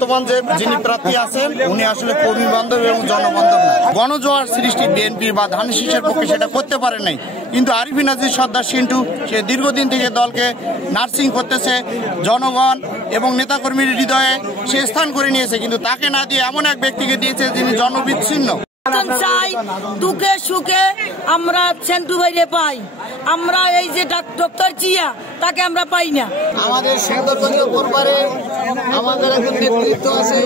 বর্তমান যিনি প্রার্থী আছেন উনি আসলে কর্মী বান্ধব এবং জনবান্ধব না। গণজোয়ার সৃষ্টি বিএনপির বা ধানের শীষের পক্ষে সেটা করতে পারে নাই, কিন্তু আরিফিন আজিজ সর্দার সিন্টু সে দীর্ঘদিন থেকে দলকে নার্সিং করতেছে, জনগণ এবং নেতাকর্মীর হৃদয়ে সে স্থান করে নিয়েছে, কিন্তু তাকে না দিয়ে এমন এক ব্যক্তিকে দিয়েছে যিনি জনবিচ্ছিন্ন। চাই দুঃখে সুখে আমরা সেন্টু ভাইরে পাই, আমরা এই যে ডক্টর জিয়া তাকে আমরা পাই না। আমাদের সুন্দরগঞ্জ পরিবারে আমাদের একজন নেতৃত্ব আছে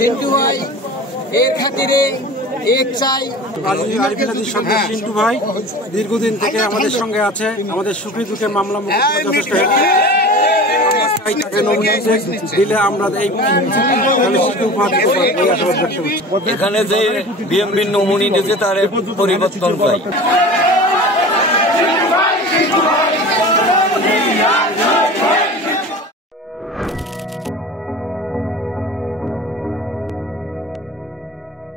সেন্টু ভাই, এর খাতিরে এক চাই। আরিফিন আজিজ সরকার সিন্টু ভাই দীর্ঘদিন থেকে আমাদের সঙ্গে আছে, আমাদের সুখী দুঃখে মামলা যথেষ্ট দিলে আমরা এখানে যে বিএমপির নমুনি দিয়েছে তার পরিবর্তন চাই।